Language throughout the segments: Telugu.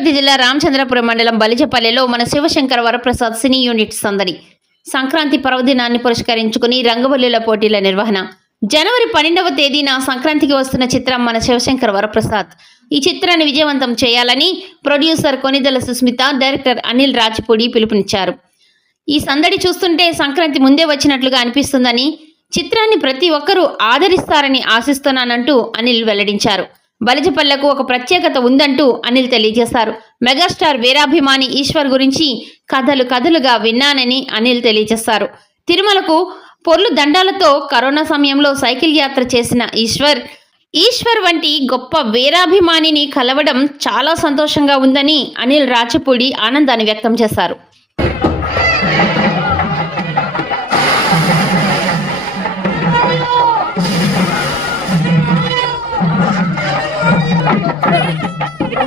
తిరుపతి జిల్లా రామచంద్రపురం మండలం బలిజపల్లెలో మన శివశంకర వరప్రసాద్ సినీ యూనిట్ సందడి. సంక్రాంతి పర్వదినాన్ని పురస్కరించుకుని రంగవల్లుల పోటీల నిర్వహణ. జనవరి పన్నెండవ తేదీన సంక్రాంతికి వస్తున్న చిత్రం మన శివశంకర్ వరప్రసాద్. ఈ చిత్రాన్ని విజయవంతం చేయాలని ప్రొడ్యూసర్ కొనిదల సుస్మిత డైరెక్టర్ అనిల్ రాజపూడి పిలుపునిచ్చారు. ఈ సందడి చూస్తుంటే సంక్రాంతి ముందే వచ్చినట్లుగా అనిపిస్తుందని చిత్రాన్ని ప్రతి ఒక్కరూ ఆదరిస్తారని ఆశిస్తున్నానంటూ అనిల్ వెల్లడించారు. బలిజపల్లెకు ఒక ప్రత్యేకత ఉందంటూ అనిల్ తెలియజేశారు. మెగాస్టార్ వీరాభిమాని ఈశ్వర్ గురించి కథలు కథలుగా విన్నానని అనిల్ తెలియజేశారు. తిరుమలకు పొర్లు దండాలతో కరోనా సమయంలో సైకిల్ యాత్ర చేసిన ఈశ్వర్ ఈశ్వర్ వంటి గొప్ప వీరాభిమానిని కలవడం చాలా సంతోషంగా ఉందని అనిల్ రాచపూడి ఆనందాన్ని వ్యక్తం చేశారు.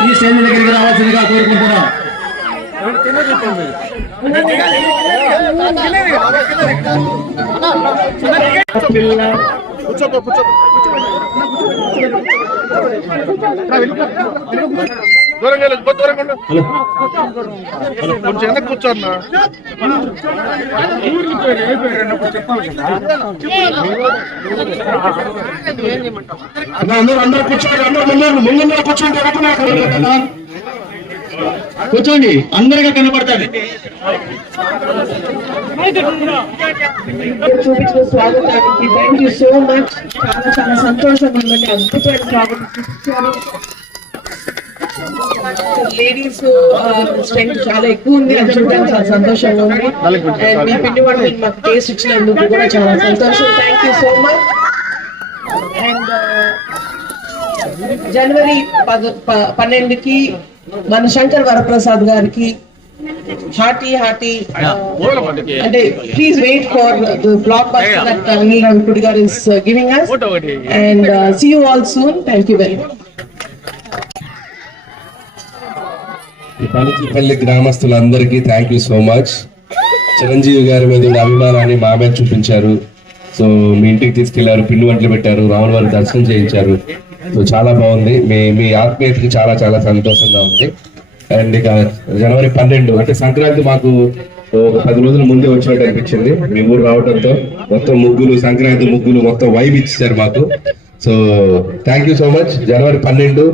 ఈ స్టేజ్ దగ్గరికి రావాల్సిందిగా కోరుకుంటున్నాం కూర్చోపో కూర్చోపో దూరంగా దూరంగా కొంచెం వెనక్కి కూర్చోన్నా అందరూ అందరూ కూర్చోండి అందరూ ముందు ముందు కూర్చోండి కూర్చోండి అందరిగా కనపడతాడు చూపించిన స్వాగతానికి థ్యాంక్ యూ సో మచ్ చాలా చాలా సంతోషం ఉందండి అద్భుతమైన స్వాగతం లేడీస్ స్ట్రెంగ్త్ చాలా ఎక్కువ ఉంది అది చూడడానికి చాలా సంతోషంగా ఉంది. అండ్ మీ పిండి వాళ్ళు మాకు టేస్ట్ ఇచ్చినందుకు కూడా చాలా సంతోషం. Thank you so much and జనవరి పద ప- పన్నెండుకి మన శంకర్ వరప్రసాద్ గారికి హార్టీ హార్టీ అంటే please wait for blockbuster that Anil Ravikudi గారు is giving us. And see you all soon thank you very much పల్లి గ్రామస్తులందరికీ thank you so much Chiranjeevi గారి మీద అభిమానాన్ని మా మీద చూపించారు. సో మీ ఇంటికి తీసుకెళ్ళారు పిండి వంటలు పెట్టారు రాముల వారి దర్శనం చేయించారు. చాలా బాగుంది. మీ మీ ఆత్మీయతకి చాలా చాలా సంతోషంగా ఉంది. అండ్ ఇక జనవరి పన్నెండు అంటే సంక్రాంతి మాకు ఒక పది రోజుల ముందే వచ్చినట్టు అనిపించింది. మీ ఊరు రావడంతో మొత్తం ముగ్గులు సంక్రాంతి ముగ్గులు మొత్తం వైబ్ ఇచ్చారు మాకు. So thank you so much జనవరి పన్నెండు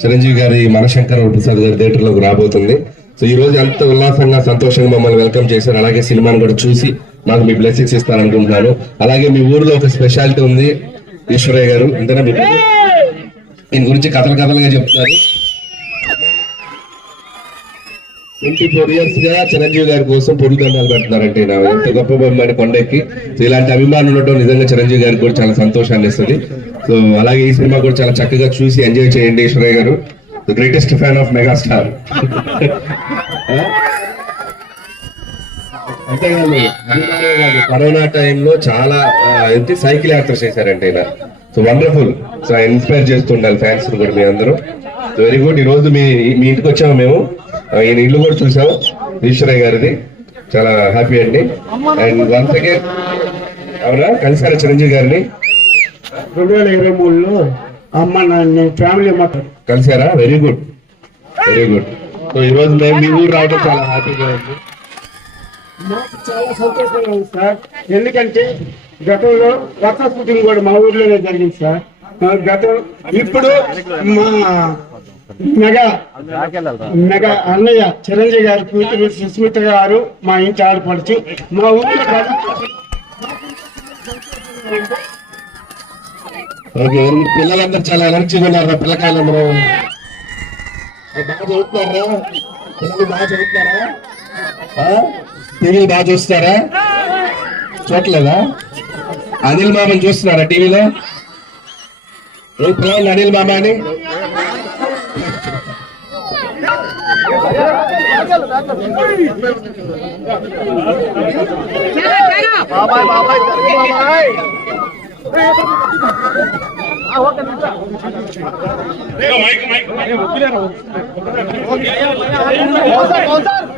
చిరంజీవి గారి మనశంకర ప్రసాద్ గారి థియేటర్లోకి రాబోతుంది. సో ఈ రోజు ఎంత ఉల్లాసంగా సంతోషంగా మమ్మల్ని వెల్కమ్ చేశారు. అలాగే సినిమాను కూడా చూసి మాకు మీ బ్లెస్సింగ్స్ ఇస్తారనుకుంటున్నాను. అలాగే మీ ఊర్లో ఒక స్పెషాలిటీ ఉంది ఈశ్వరయ్య గారు. అంతేనా మీ దీని గురించి కథలు కథలుగా చెప్తున్నారు. ట్వంటీ ఫోర్ ఇయర్స్గా చిరంజీవి గారి కోసం పొరుగు దండాలు పెడుతున్నారంటే నా ఎంత గొప్ప బొమ్మని కొండెక్కి. సో ఇలాంటి అభిమానులు ఉండటం నిజంగా చిరంజీవి గారికి కూడా చాలా సంతోషాన్ని ఇస్తుంది. సో అలాగే ఈ సినిమా కూడా చాలా చక్కగా చూసి ఎంజాయ్ చేయండి ఈశ్వరయ్య గారు. The greatest fan of megastar అంతేకాదు కరోనా టైంలో చాలా ఏంటి సైకిల్ యాత్ర చేశారంటే ఇలా సో వండర్ఫుల్ సో ఇన్స్పైర్ చేస్తుండాలి ఫ్యాన్స్ కూడా మీ అందరూ. వెరీ గుడ్ ఈ రోజు మీ మీ ఇంటికి వచ్చాము మేము. ఈయన ఇల్లు కూడా చూసాం ఈశ్వరయ్య గారిది. చాలా హ్యాపీ అండి. అండ్ వన్స్ అగైన్ అవునా? కలిసారా చిరంజీవి గారిని? రెండు వేల ఇరవై మూడులో అమ్మ నాన్న ఫ్యామిలీ మొత్తం కలిసారా very good very good so ఈ రోజు మేము మీ ఊరు రావడం చాలా హ్యాపీగా ఉంది. మాకు చాలా సంతోషంగా ఉంది సార్. ఎందుకంటే గతంలో రక్త షూటింగ్ కూడా మా ఊర్లోనే జరిగింది సార్. గతం ఇప్పుడు మా మెగా మెగా అన్నయ్య చిరంజీవి గారు కూతురు సుస్మిత గారు మా ఇంటి ఆడపడుచు. మా ఊర్లో ఓకే పిల్లలందరూ చాలా ఎనర్జీగా ఉన్నారు పిల్లకాయలందరూ. బాగా చదువుతున్నారా? పిల్లలు బాగా చదువుతున్నారా? టీవీలు బాగా చూస్తారా చూడలేదా అనిల్ మామని చూస్తున్నారా టీవీలో? ఏ పిల్లలు అనిల్ మామ అని? బాబాయ్ బాబాయ్ బాబాయ్